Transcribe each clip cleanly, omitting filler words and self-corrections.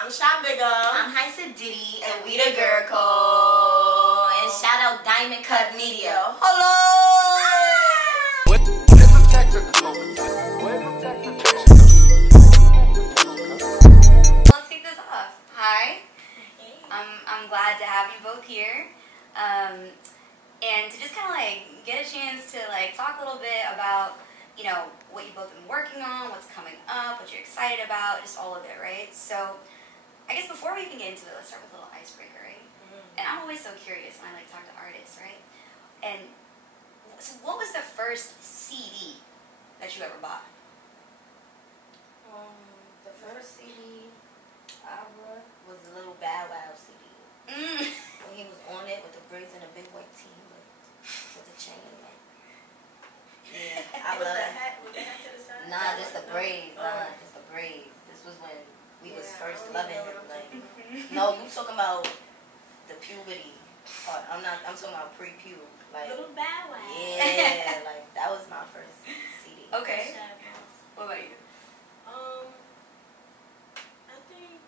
I'm Shot Bigger. I'm Hysa Diddy, and we the Girll Codee. And shout out Diamond Cut Media. Hello! Let's kick this off. Hi. I'm glad to have you both here. And to just kind of like get a chance to like talk a little bit about, you know, what you've both been working on, what's coming up, what you're excited about, just all of it, right? So, I guess before we even get into it, let's start with a little icebreaker, right? And I'm always so curious when I like talk to artists, right? And so what was the first CD that you ever bought? The first CD I bought was the little Bow Wow CD. When he was on it with the braids and a big white tee with the chain. Like, yeah, I love it. With the hat to the side? Nah, just the braids. Nah, just the braids. This was when we was first loving him. Like, no, you talking about the puberty part. I'm talking about pre-pub. Like, Little Bow Wow. yeah, like that was my first CD. Okay. What about you? I think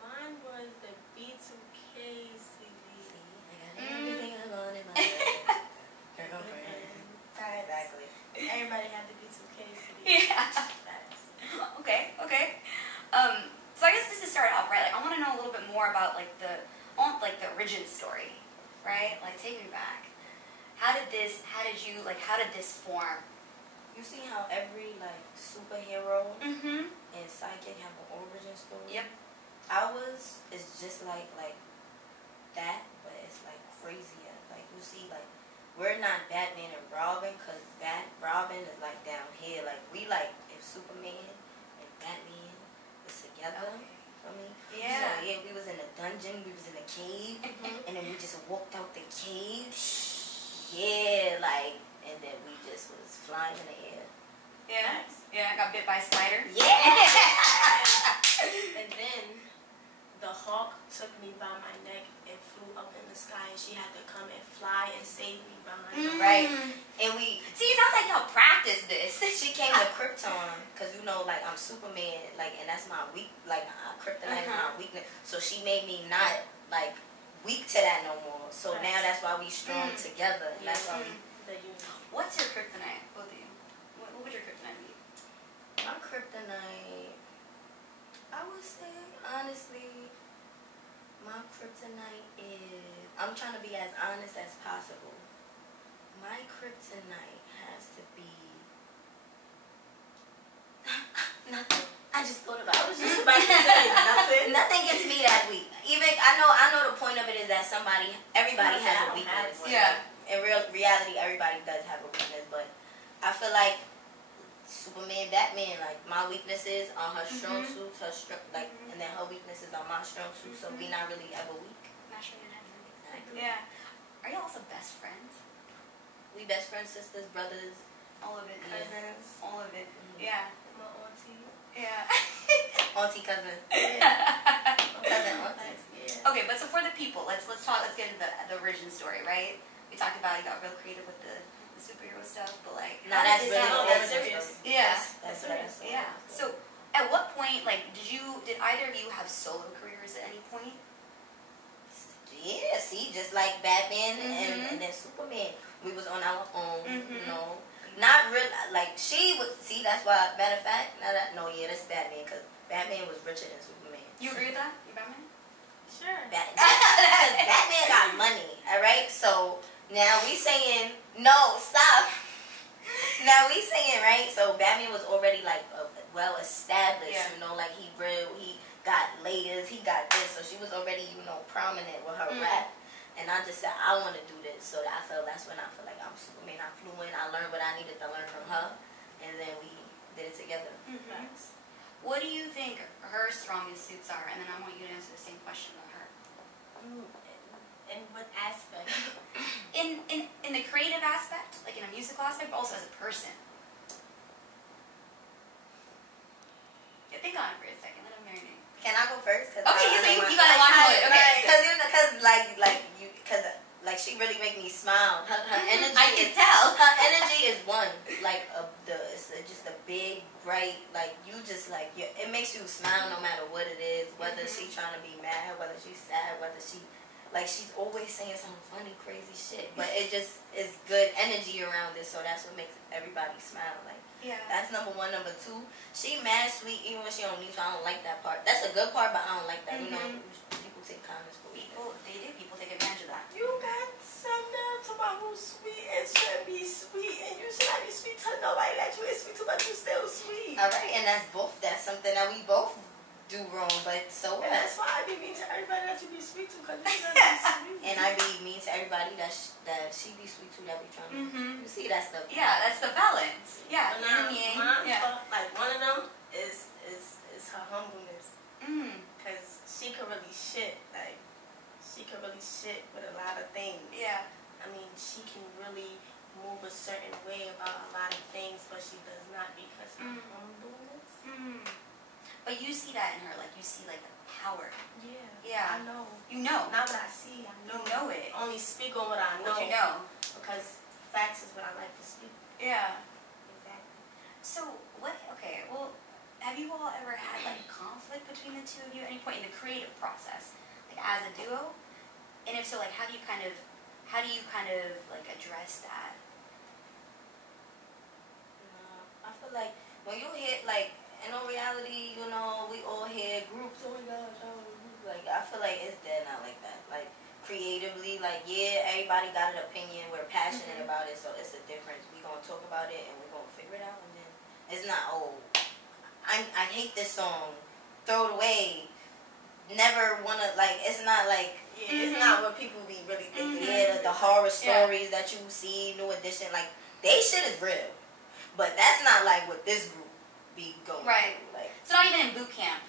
mine was the B2K CD. Everything I want in my life. Girlfriend. Exactly. Everybody had the B2K CD. Yeah. Okay. So I guess just to start off, right? Like I want to know a little bit more about like the origin story, right? Like take me back. How did this form? You see how every like superhero Mm-hmm. and psychic have an origin story? Yep. Ours is just like that, but it's like crazier. Like you see, like we're not Batman and Robin, cause Robin is like down here. Like we like if Superman and Batman was together. For me. Yeah. So yeah, we was in a dungeon, we was in a cave, and then we just walked out the cave. Yeah, like, and then we just was flying in the air. Yeah. Yeah. I got bit by a spider. Yeah. And then the hawk took me by my neck and flew up in the sky, and she had to come and fly and save me behind her. Right. And we See, it sounds like y'all practiced this. she came to Krypton, cause you know, like I'm Superman, like, and that's my weak, like Kryptonite is my weakness. So she made me not like weak to that no more. So now that's why we strong together. And that's why we. What's your kryptonite, both of you? What would your kryptonite be? My kryptonite, I would say honestly, my kryptonite is, I'm trying to be as honest as possible. My kryptonite has to be nothing. I just thought about it. I was just about to say nothing. Nothing gets me that weak. Even I know the point of it is that everybody has a weakness. Yeah. In reality, everybody does have a weakness, but I feel like Superman, Batman, like my weaknesses are her strong suits, and then her weaknesses are my strong suits. So we not really ever weak. Exactly. Yeah. Are y'all also best friends? We best friends, sisters, brothers, All of it. Cousins. All of it. Yeah. My auntie. Yeah. auntie, cousin, Yeah. cousin, auntie. Yeah. Okay, but so for the people, let's get into the origin story, right? We talked about you got real creative with the superhero stuff, but like No, that's how did really this serious. Yeah. That's Yeah. So at what point, like, did either of you have solo careers at any point? Yeah, see, just like Batman and then Superman, we was on our own, you know. Not real, like she was. See, that's why. Matter of fact, that's Batman, because Batman was richer than Superman. You agree with that? You Batman? Sure. Because Batman got money, all right. So now we saying no, stop. Now we saying right. So Batman was already like well established, you know, like he got layers, he got this. So she was already, you know, prominent with her rap. And I just said, I want to do this. So that's when I feel like I'm Superman. I flew in, I learned what I needed to learn from her. And then we did it together. What do you think her strongest suits are? And then I want you to answer the same question about her. In what aspect? In the creative aspect, like in a musical aspect, but also as a person. Yeah, think on it for a second. Let him marinate. Can I go first? Okay, so you got a lot of it. Okay. Because she really make me smile. Her energy. I can tell. Her energy is one. Like it's just a big bright, like you just like it makes you smile no matter what it is, whether she trying to be mad, whether she's sad, whether she's always saying some funny crazy shit, but it just is good energy around it, so that's what makes everybody smile. Like that's number one. Number two, she mad sweet even when she don't need to. I don't like that part. That's a good part, but I don't like that. You know, people take comments for people. They do. People take advantage of that. You got some there to my who's sweet and should be sweet, and you should not be sweet to nobody that you is sweet to, but you still sweet. All right, and that's something that we both do wrong, but so what? And that's why I be mean to everybody that you be sweet to, because you should be sweet. And I be mean to everybody that she be sweet to, that be trying to. You see, that's the that's the balance. Yeah, like one of them is her humbleness, because she could really shit with a lot of things. Yeah. I mean, she can really move a certain way about a lot of things, but she does not because of her humbleness. But you see that in her, like you see like the power. Yeah. Yeah. I know. You know. Not what I see, I know. You know it. Only speak on what I know. What you know. Because facts is what I like to speak. Yeah. Exactly. So well, have you all ever had like conflict between the two of you at any point in the creative process, like as a duo? And if so, like how do you kind of like address that? I feel like when you hit like in all reality, you know, we all hear groups. Oh my gosh, like I feel like it's dead not like that. Like creatively, like everybody got an opinion. We're passionate about it, so it's a difference. We gonna talk about it and we're gonna figure it out. And then it's not I hate this song, throw it away. Never wanna like. It's not like it's not what people be really thinking. The horror stories that you see, New Edition, like they shit is real, but that's not like what this group be going through. Like, so not even in boot camp.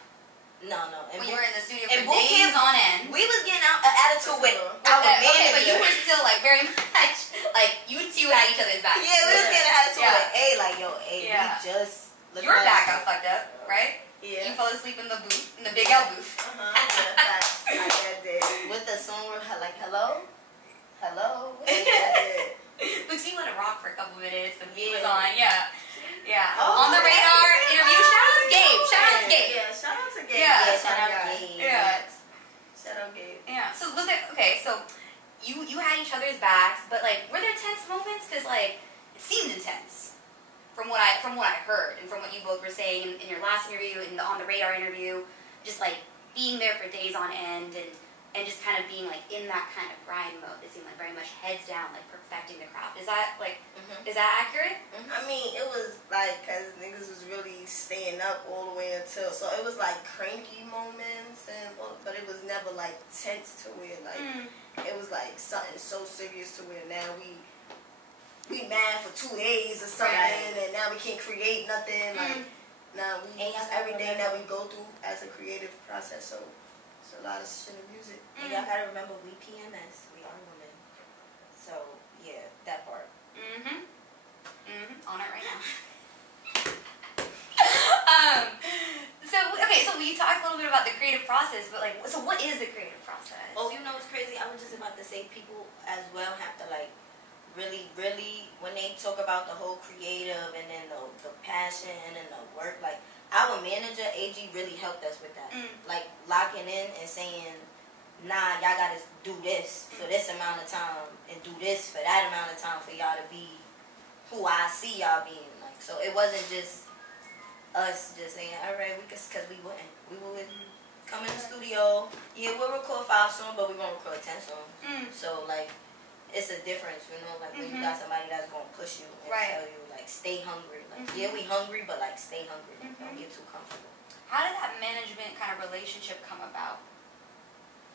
No. When you were in the studio for days on end, we was getting an attitude with our manager. Okay, but you were still like very much like you two had each other's back. Yeah, we was getting an attitude we just. Your back got fucked up, right? Yeah. You fell asleep in the booth, in the Big L booth. I did. With the song where like hello. But you let it rock for a couple minutes. The beat was on. Yeah. Oh, on the radar interview. Shout out to Gabe. Yeah, shout out to Gabe. Shout out Gabe. Yeah. So was it okay? So you had each other's backs, but like were there tense moments? Because like it seemed intense from what I heard and from what you both were saying in your last interview and the on the radar interview. Just like being there for days on end and just kind of being like in that kind of grind mode. It seemed like very much heads down, like perfecting the craft. Is that like is that accurate? I mean, it was like because niggas was really staying up all the way until, so it was like cranky moments but it was never like tense to where like it was like something so serious to where now we mad for 2 days or something and now we can't create nothing like. Now we use everything that we go through as a creative process, so it's a lot of shit in music. And y'all gotta remember, we PMS, we are women. So yeah, that part. On it right now. So we talked a little bit about the creative process, but like, so what is the creative process? Oh, you know what's crazy? I was just about to say, people as well have to like really, when they talk about the whole creative and then the passion and the work, like our manager AG really helped us with that. Like locking in and saying, nah, y'all gotta do this for this amount of time and do this for that amount of time for y'all to be who I see y'all being. Like, so it wasn't just us just saying, all right, because we would come in the studio, we'll record 5 songs, but we won't record 10 songs. So like it's a difference, you know, like when you got somebody that's gonna push you and tell you like stay hungry. Like we hungry, but like stay hungry. Like, don't get too comfortable. How did that management kind of relationship come about?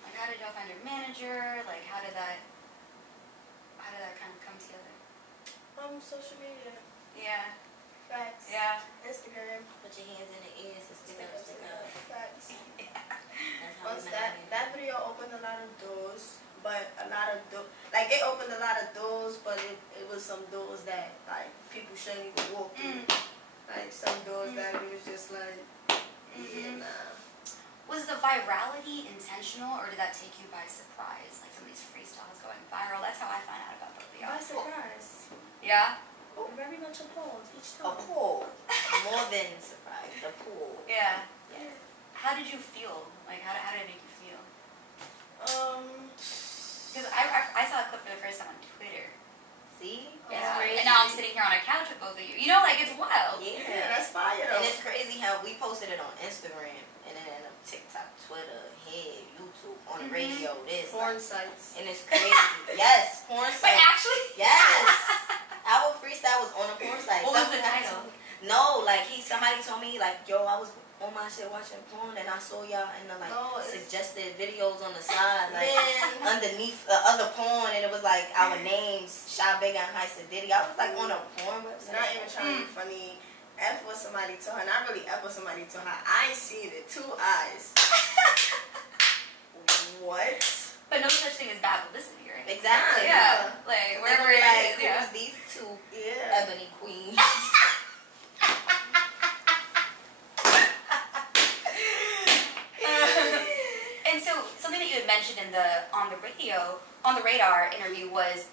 Like how did y'all find your manager? Like how did that kind of come together? Social media. Yeah. Facts. Yeah. Instagram. Put your hands in the ears and stick up. Facts. That's how Once that video opened a lot of doors. But it opened a lot of doors, but it was some doors that like people shouldn't even walk through. Like some doors that it was just like, nah. Was the virality intentional, or did that take you by surprise? Like some of these freestyles going viral. That's how I found out about both of y'all. By surprise. Yeah. Oh, very much appalled each time. Appalled. More than surprised. Appalled. Yeah. Yes. How did you feel? Like, how did it make you feel? Because I saw a clip for the first time on Twitter. See? Yeah. That's crazy. And now I'm sitting here on a couch with both of you. You know, like, it's wild. Yeah, that's fire though. And it's crazy how we posted it on Instagram and then on TikTok, Twitter, YouTube, on the radio, this. Porn sites. And it's crazy. Yes, porn sites. But actually? Yes. Our freestyle was on a porn site. What was the title? No, like somebody told me like, yo, I was on my shit watching porn and I saw y'all in the like suggested videos on the side, like underneath other porn, and it was like our names, Shy Big and High Diddy. I was like on a porn website. Not even trying to be funny. F what somebody told her. Not really F what somebody told her. I ain't seen it. 2 eyes. What? But no such thing as bad publicity, right? Exactly. Yeah. Like wherever it is. Yeah. Who's these two ebony queens? And so something that you had mentioned in on the radar interview was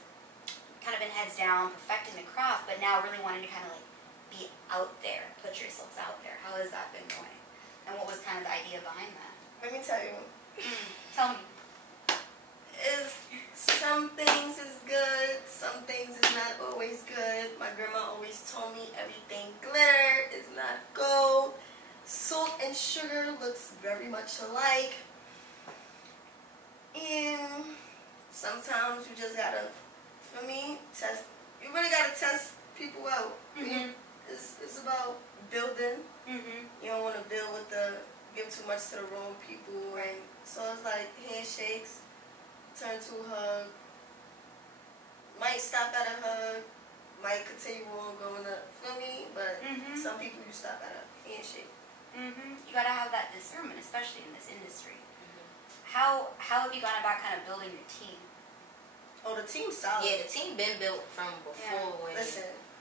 kind of been heads down, perfecting the craft, but now really wanting to kind of like be out there, put yourselves out there. How has that been going? And what was kind of the idea behind that? Let me tell you. Tell me. Some things is good, some things is not always good. My grandma always told me everything glitter is not gold. Salt and sugar looks very much alike. And sometimes you just gotta, for me, test. You really gotta test people out. It's about building. You don't want to build with give too much to the wrong people, and so it's like handshakes turn to a hug. Might stop at a hug, might continue on going up. Feel me? But some people you stop at a handshake. You gotta have that discernment, especially in this industry. How have you gone about kind of building your team? Oh, the team's solid. Yeah, the team been built from before. When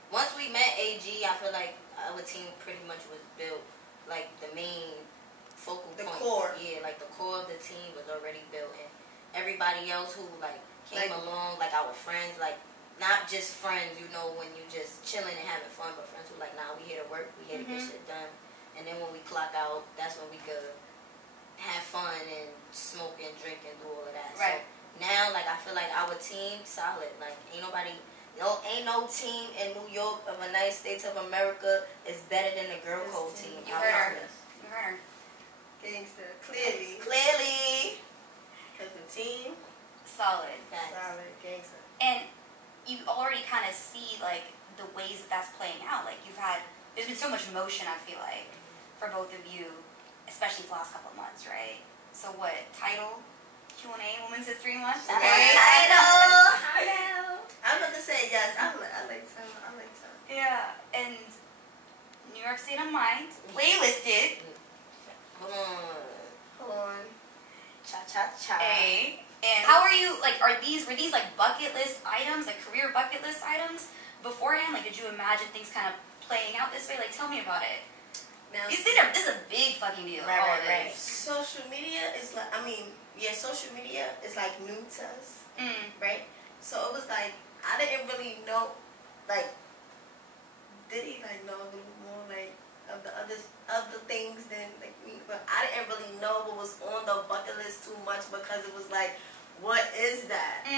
once we met AG, I feel like our team pretty much was built. Like the main focal points. Core. Yeah, like the core of the team was already built, and everybody else who like came along, like our friends, like not just friends, you know, when you just chilling and having fun, but friends who like, nah, we here to work, we here to get shit done, and then when we clock out, that's when we could have fun and smoke and drink and do all of that. Right. So now, like, I feel like our team solid. Like, ain't no team in New York of the United States of America is better than the Girll Codee team. You heard her. Gangster. Clearly. Because the team. Solid. Solid. Gangster. And you already kind of see, like, the ways that's playing out. Like, there's been so much motion, I feel like, for both of you, especially the last couple of months, right? So what, title, Q&A, Women's History Month? Title! I'm about to say yes. I like to. Yeah, and New York State of Mind, playlisted. Hold on. Cha-cha-cha. Hey. And how are you, like, were these like bucket list items, like career bucket list items beforehand? Like, did you imagine things kind of playing out this way? Like, tell me about it. Now, this is a big fucking deal. Right. Social media is like, social media is like new to us, right? So it was like, I didn't really know, like, did he like know a little more like of the things than like me? But I didn't really know what was on the bucket list too much because it was like, what is that?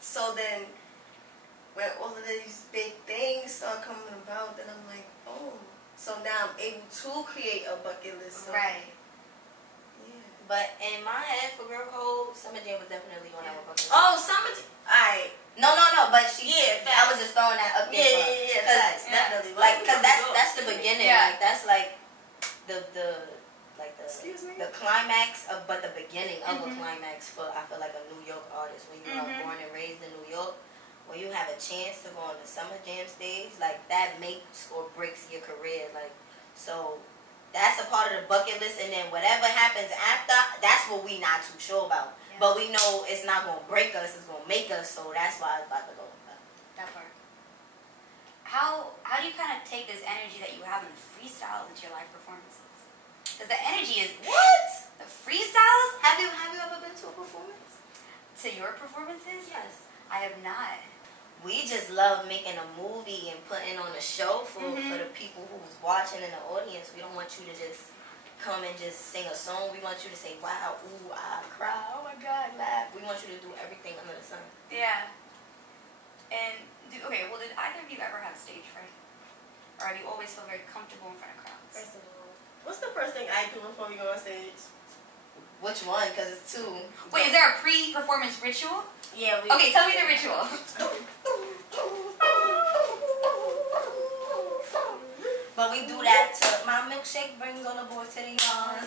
So then, when all of these big things start coming about, then I'm like, oh. So now I'm able to create a bucket list. So. Right. Yeah. But in my head, for Girll Codee, Summer Jam was definitely on our bucket list. Oh, Summer Jam. Alright. No, but she. Yeah, I was just throwing that up there. Yeah, facts, definitely. Like, cause that's the beginning. Yeah. Like, that's like the Excuse me? the climax of, but the beginning of a climax for, I feel like, a New York artist. When you are born and raised in New York, when you have a chance to go on the Summer Jam stage, like, that makes or breaks your career. Like, so that's a part of the bucket list, and then whatever happens after, that's what we not too sure about. Yeah. But we know it's not gonna break us; it's gonna make us. So that's why it's about to go. That part. How do you kind of take this energy that you have in the freestyle into your live performances? Because the energy is the freestyles. Have you ever been to a performance? To your performances? Yes. I have not. we just love making a movie and putting on a show for the people who's watching in the audience. We don't want you to just come and just sing a song. We want you to say, wow, ooh, ah, cry, oh my God, laugh. We want you to do everything under the sun. Yeah. And, okay, well, did either of you ever have stage fright? Or have you always felt very comfortable in front of crowds? First of all, what's the first thing I do before we go on stage? Which one? Because it's two. Wait, is there a pre-performance ritual? Yeah. Okay, tell me the ritual. But we do that to my milkshake brings all the boys to the yard.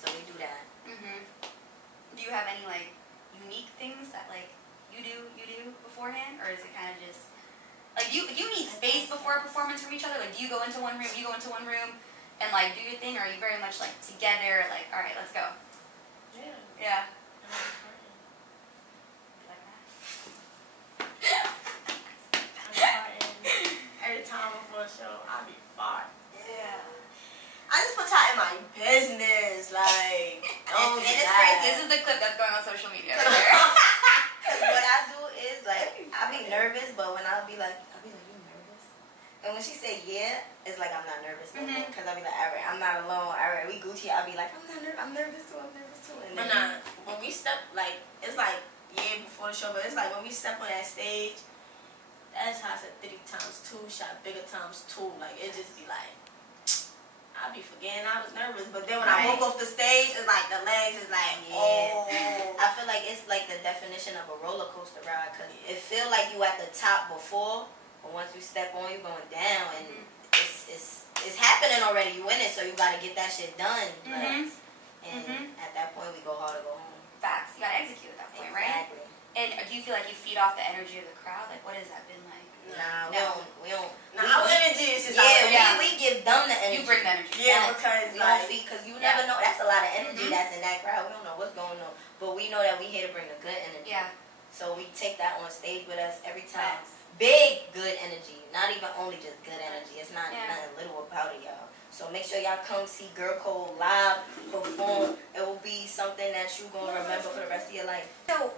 So we do that. Do you have any like unique things that like you do beforehand, or is it kind of just like you need space before a performance from each other? Like, do you go into one room, and like do your thing, or are you very much like together? Like, all right, let's go. Yeah. Yeah. Every time before a show, I'll be far. Yeah. I just put y'all in my business, like. And it's crazy. This is the clip that's going on social media. Cause what I do is like I be nervous, but when I'll be like, you nervous? And when she say yeah, it's like I'm not nervous no more. Cause I'll be like, alright, I'm not alone. Alright, we Gucci. I'll be like, I'm nervous too. And But nah, when we step, like, it's like yeah before the show, but it's like when we step on that stage, that's how I said 30 times 2, shot bigger times 2. Like, it just be like, I'll be forgetting I was nervous, but then when I walk off the stage, it's like the legs is like, oh. I feel like it's like the definition of a roller coaster ride, cause it feel like you at the top before, but once you step on, you going down, and it's happening already. You in it, so you gotta get that shit done. And at that point, we go hard or go home. Facts. You gotta execute at that point, Exactly. right? And do you feel like you feed off the energy of the crowd? Like, what has that been like? Nah, we don't. Nah, our energy is just we give them the energy. You bring the energy. Yeah, because we don't feed, because you never know. That's a lot of energy that's in that crowd. We don't know what's going on, but we know that we here to bring the good energy. Yeah. So we take that on stage with us every time. Yes. Big good energy, not even only just good energy. It's not nothing little about it, y'all. So make sure y'all come see Girll Codee live perform. It will be something that you gonna remember for the rest of your life. So,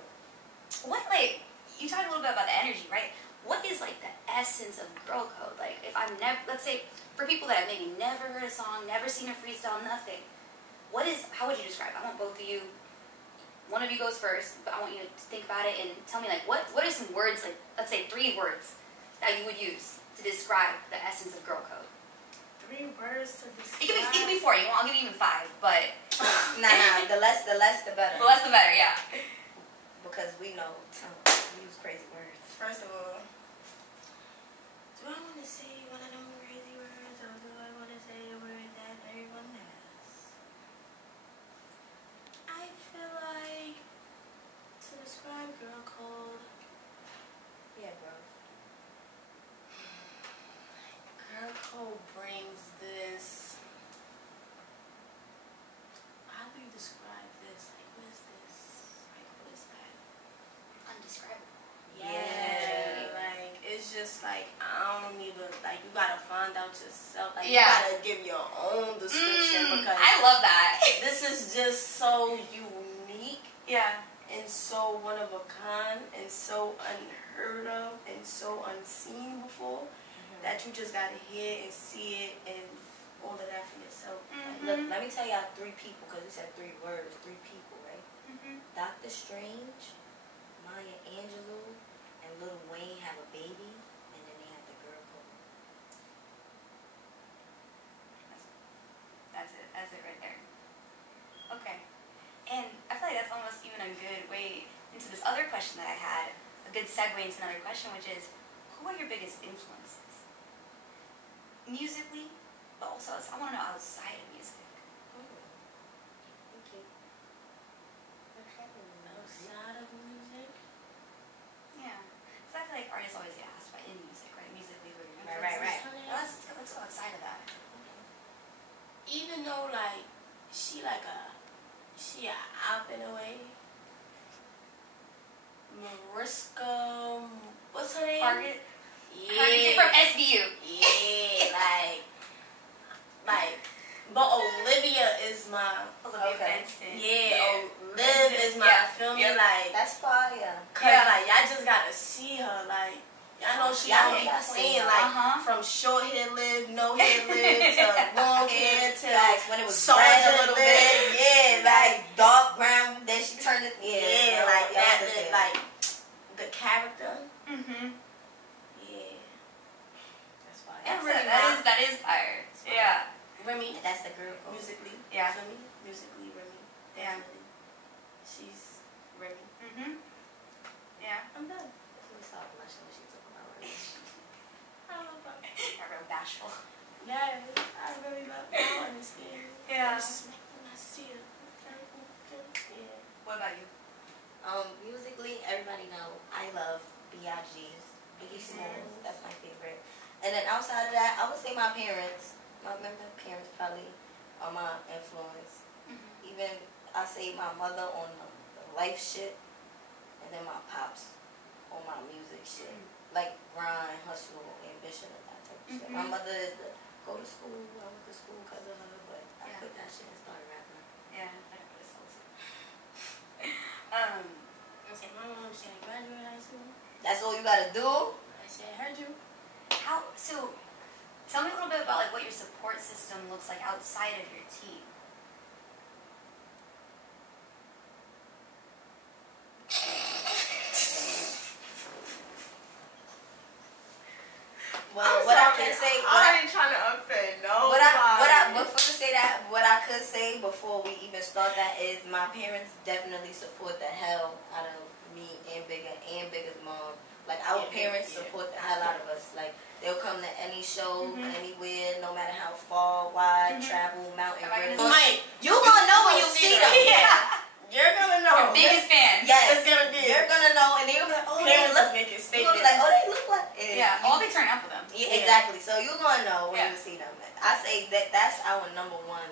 what, like, you talked a little bit about the energy, right? What is like the essence of Girll Codee? Like, if I've never, let's say, for people that have maybe never heard a song, never seen a freestyle, nothing, how would you describe it? I want both of you, one of you goes first, but I want you to think about it and tell me, like, what are some words, like, let's say 3 words that you would use to describe the essence of Girll Codee? 3 words to describe. It could be 4, I'll give you even 5, but... Nah, the less the better. The less the better, yeah. Because we know we use crazy words. First of all, do I want to say one of them crazy words, or do I want to say a word that everyone has? I feel like to describe Girll Codee, Yeah, bro. Girll Codee brings this. How do you describe this? Like, what is this? Like, what is that? Undescribable. Yeah, like it's just like I don't even like you gotta find out yourself. Like you Yeah. gotta give your own description because I love that. this is just so unique Yeah. and so one of a kind and so unheard of and so unseen before that you just gotta hear and see it and all of that for yourself. Look, let me tell y'all 3 people, because you said 3 words, 3 people, right? Dr. Strange, Maya Angelou, and Lil Wayne have a baby, and then they have the Girll Codee. That's it right there. Okay. And I feel like that's almost even a good way into this other question that I had, a good segue into another question, which is, who are your biggest influences? Musically, but also, I want to know outside of music. Okay. Outside of music? Yeah. So I feel like artists always get asked about in music, right? Musically, who are your Right. influences? Well, let's go outside of that. Even though like she a out in a way. Mariska, what's her name? Target? Yeah. From SVU. Yeah, like, but Olivia is my. Olivia Benson. Yeah, Olivia short hair lived, no hair lived, to long hair, to when it was soldier red a little bit. Yeah, Like dark brown, then she turned it. Yeah, like that, like the character. Mhm. Yeah. That's fire. Yeah, Really that is fire. Yeah. Remy. That's the girl. Musically. Yeah. Remy. Musically, Remy. Yeah. Definitely. She's Remy. Mhm. Yeah. I'm done. She was talking about when she talking about Remy. I love her. You're real bashful. Yes, I really love her. I understand. Yeah. I smack when I see her. Yeah. What about you? Musically, everybody know I love B.I.G.'s, Biggie Smalls. That's my favorite. And then outside of that, I would say my parents. My parents probably are my influence. Even I say my mother on the life shit, and then my pops on my music shit, like grind, hustle, ambition, and that type of shit. My mother is the go to school. I went to school because of her, but I quit that shit and started rapping. Yeah, that was awesome. I said, my mom said, graduate high school. That's all you gotta do. I said, heard you. So tell me a little bit about like what your support system looks like outside of your team. Well, what I can say, I ain't trying to offend no. what I could say before we even start that is my parents definitely support the hell out of me and Bigger's mom. Like our parents support the hell out of us. Like they'll come to any show, anywhere, no matter how far, wide, travel, mountain, river. You gonna know when you see them. Yeah. You're gonna know. Your biggest fan. Yes. It's gonna be. You're gonna know, and they're gonna be like, oh, Parents they look. making You're gonna statements. be like, oh, they look like. Yeah. All they turn up with them. Yeah, exactly. So you're gonna know when Yeah. you see them. I say that's our number one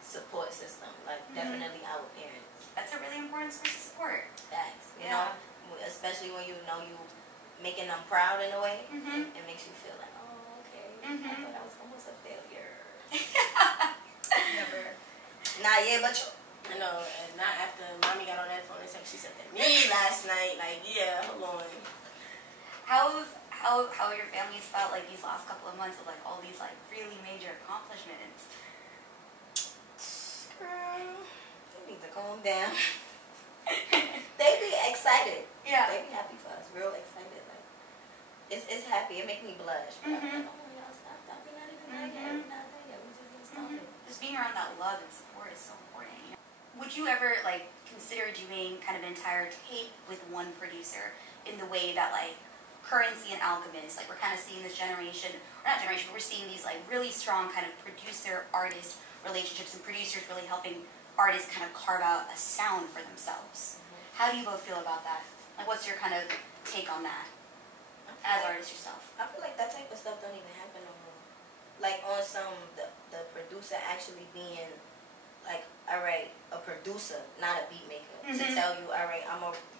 support system. Like definitely our parents. That's a really important source of support. Facts. You Yeah. know, especially when you know you making them proud in a way. It makes you feel like, oh, okay. I thought I was almost a failure. Never. Nah, yeah, but you. I know, and not after mommy got on that phone and said she said to me last night, like, yeah, hold on. How your family's felt like these last couple of months of like all these like really major accomplishments? Girl, they need to calm down. They be excited. Yeah. They be happy for us. Real excited. Like it's happy. It make me blush. But I'm like, oh, y'all stop. We're not even there yet. We're not there yet. We just getting started. Just being around that love and support is so important. You know? Would you ever like consider doing kind of an entire tape with one producer in the way that like Currency and Alchemist, like we're kind of seeing this generation, or not generation, but we're seeing these like really strong kind of producer-artist relationships and producers really helping artists kind of carve out a sound for themselves. How do you both feel about that? Like what's your kind of take on that as artists yourself? I feel like that type of stuff don't even happen no more. Like on some, the producer actually being like, all right, a producer, not a beat maker, to tell you, all right,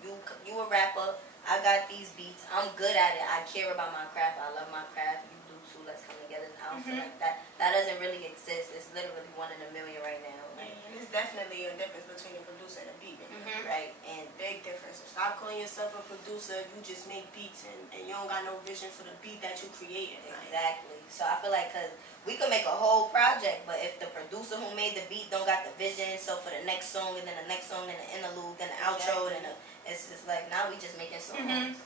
you a rapper, I got these beats, I'm good at it, I care about my craft, I love my craft, you do too, let's come together in an outfit like that. That doesn't really exist. It's literally 1 in a million right now. Like, There's definitely a difference between a producer and a beat maker. right? And Big difference. Stop calling yourself a producer. You just make beats and you don't got no vision for the beat that you created. exactly. So I feel like, cause we could make a whole project, but if the producer who made the beat don't got the vision, so for the next song and then the next song and the interlude and the outro and it's just like now we just making songs.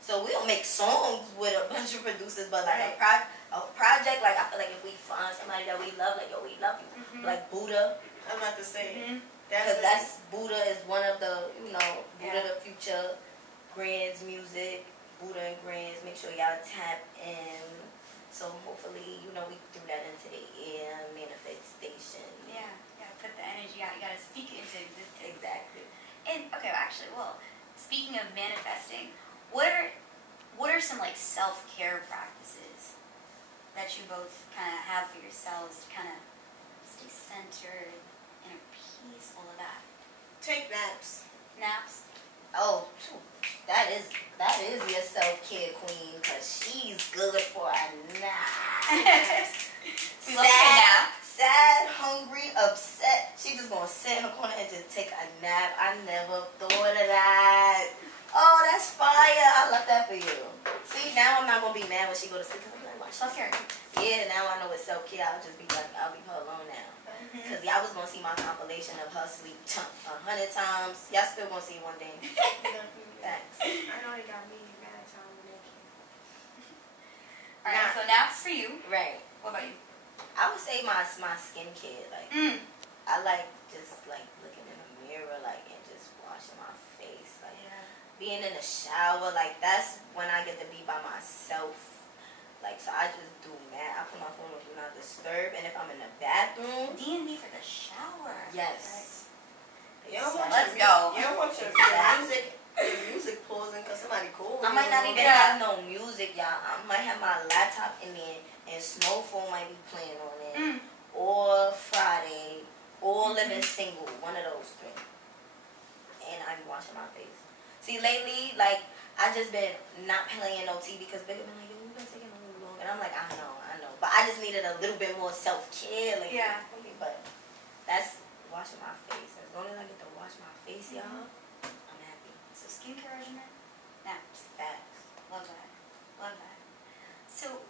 So we don't make songs with a bunch of producers, but like a project, like I feel like if we find somebody that we love, like yo, we love you, like Buddha. I'm about to say Because that's Buddha is one of the, Buddha the Future, Grand's music, Buddha and Grand's. Make sure y'all tap in. So hopefully, we threw that into the air, manifestation. Yeah, put the energy out. You gotta speak it into existence. Exactly. And okay, actually, well, speaking of manifesting, what are some like self-care practices that you both kind of have for yourselves to kind of stay centered, inner peace, all of that? Take naps. Naps. Oh, that is your self-care queen, because she's good for a nap. We love a nap. Sad, hungry, upset. She just gonna sit in her corner and just take a nap. I never thought of that. Oh, that's fire. I love that for you. See, now I'm not gonna be mad when she go to sleep. I'm like, Self-care. self-care. Now I know it's self-care. I'll just be like, I'll leave her alone now. Because y'all was going to see my compilation of her sleep 100 times. Y'all still going to see one day. Thanks. I know they got me mad time when they came. Alright, so naps for you. Right. What about you? I would say my skincare. Like, I like just like looking in the mirror, like, and just washing my face. Like, being in the shower, like, that's when I get to be by myself. Like, so I just do that. I put my phone on Do Not Disturb, and if I'm in the bathroom, D&D for the shower. yes. You don't Let's go. You don't want your music pausing because somebody cool. I might not even have no music, y'all. I might have my laptop in there, and Snowfall might be playing on it, or Friday, or Living Single, one of those three. And I'm washing my face. See, lately, like, I just been not playing no TV because Bigger been like, yo, you've been taking a little long. And I'm like, I know. But I just needed a little bit more self-care. Like, but that's washing my face. As long as I get to wash my face, y'all, I'm happy. So skincare regimen, naps. Facts. Love that. Love that. So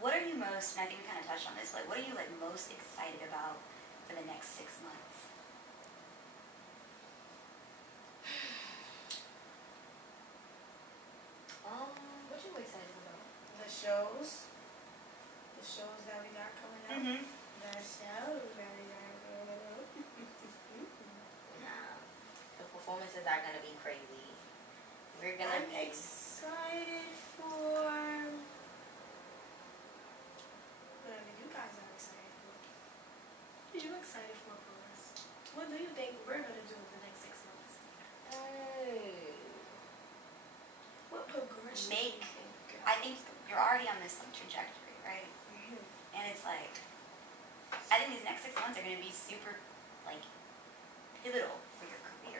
what are you most, and I think we kind of touched on this, like what are you like most excited about for the next 6 months? What you excited about? The shows that we got coming up. The shows that we got coming up. Nah, the performances are gonna be crazy. We're gonna I'm excited for whatever you guys are excited for. What are you excited for us? What do you think we're gonna do in the next 6 months? What progression? I think you're already on this trajectory, right? And it's like, I think these next 6 months are going to be super, like, pivotal for your career.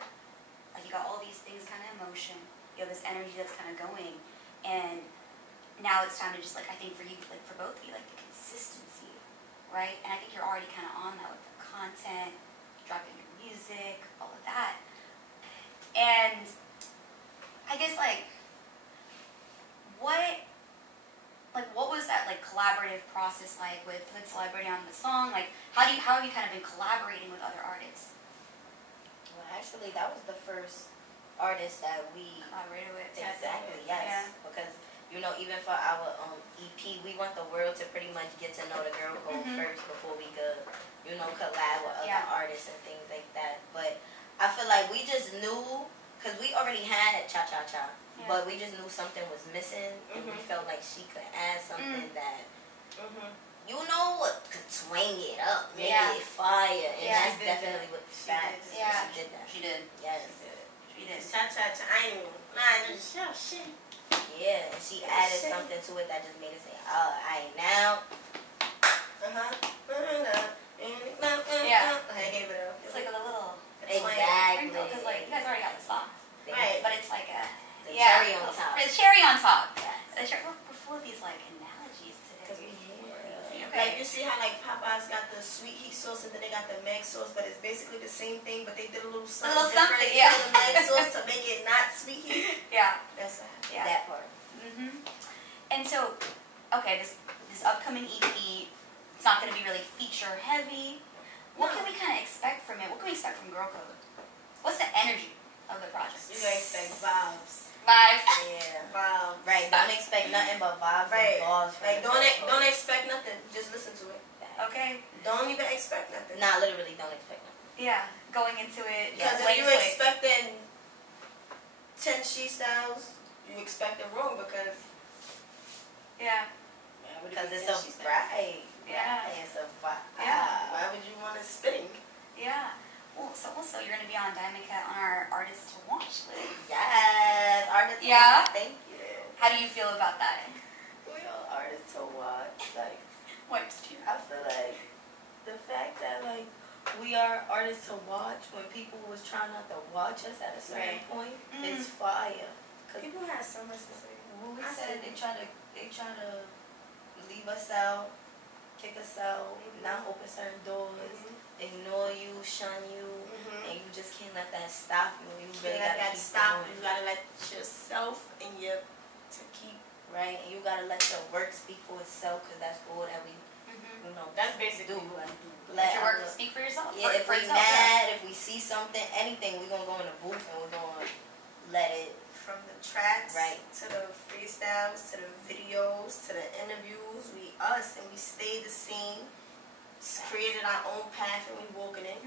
Like, you got all these things kind of in motion. You have this energy that's kind of going. And now it's time to just, like, I think for you, like, for both of you, like, the consistency, right? And I think you're already kind of on that with the content, dropping your music, all of that. And I guess, like, what was that like collaborative process like with celebrity on the song? Like how have you kind of been collaborating with other artists? Well, actually, that was the first artist that we Collaborated with. Exactly, yes. Yeah. Because even for our EP, we want the world to pretty much get to know the Girll Code first before we could, collab with other artists and things like that. But I feel like we just knew, because we already had Cha Cha Cha. Yeah. But we just knew something was missing, and we felt like she could add something that, could swing it up, make it fire, and that's definitely what facts. Yeah, she did that. She did. Yes. She did. Cha-cha-cha, I ain't even lying. Shit. Yeah, and she added something to it that just made it say, I now. Yeah. I gave it up. It's like a little. Exactly. Because like you guys already got the song, Right. but it's like a. The cherry on top. The cherry on top. Yes. We're full of these like analogies today. Like you see how like Popeyes got the sweet heat sauce and then they got the Meg sauce, but it's basically the same thing, but they did a little something different to the Meg sauce to make it not sweet heat. Yeah. That's what happened. Yeah. That part. And so, okay, this upcoming EP, it's not going to be really feature heavy. What can we kind of expect from it? What can we expect from Girll Code? What's the energy of the project? You guys expect vibes. Vibes. Yeah. Vibes. Right. Don't expect nothing but vibes and balls. Like don't expect nothing. Just listen to it. Okay. Don't even expect nothing. Nah, literally don't expect nothing. Yeah. Going into it. Because if you expecting 10 she styles, you expect it wrong because. Yeah. Because it's a bright. Yeah. It's a vibe. Yeah. Why would you want to spitting? Yeah. Well, so also you're going to be on Diamond Cut on our Artists to Watch list. Yes. Artists to Yeah. watch. Thank you. How do you feel about that? We are artists to watch. Like, Wipes too. I feel like the fact that like we are artists to watch when people was trying not to watch us at a certain point is fire. People have so much to say. When we said they try to leave us out, kick us out, not open certain doors, ignore you, shun you, and you just can't let that stop you. You really gotta keep stop. going. You gotta let yourself and your to keep right, and you gotta let your work speak for itself, because that's all that we do. Let your work speak for yourself. Yeah, if we mad, if we see something, anything, we're gonna go in the booth and we're gonna let it. From the tracks, right, to the freestyles, to the videos, to the interviews, we us and we stay the same. Created our own path and we walking it.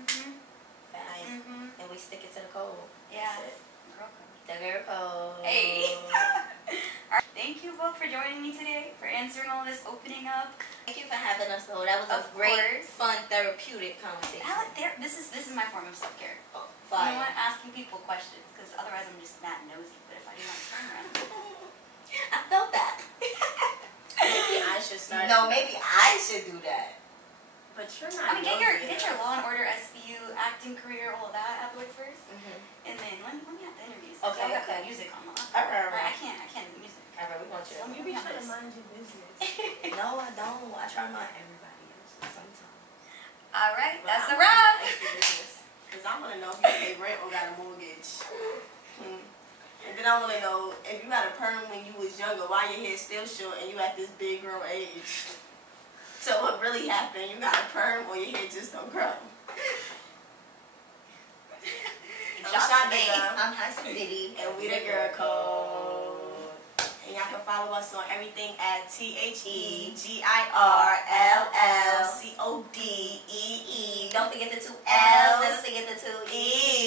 And we stick it to the code. Yeah. Girl Code. The Girl Code. Hey. All right. Thank you both for joining me today, for answering all this, opening up. Thank you for having us, though. That was a great, fun, therapeutic conversation. This is my form of self-care. Oh, you know what? Asking people questions, because otherwise I'm just that nosy. But if I do my turn around, I felt that. Maybe I should start. No, maybe I should do that. But you're not. I mean, get your Law and Order SVU acting career, all of that out of the way first, and then let me have the interviews. Okay. I got the music on the Alright. I can't do music. Alright, we want you. You be trying to mind your business. No, I don't. I try to mind everybody else sometimes. All right, that's a wrap. Because I want to know if you pay rent or got a mortgage. And then I want to know if you had a perm when you was younger, why your hair still short and you at this big girl age. So what really happened? You got a perm or your hair just don't grow? I'm Hassan Diddy, and we the Girl Code. And y'all can follow us on everything at TheGirllCodee. Don't forget the 2 L's. Don't forget the 2 E's.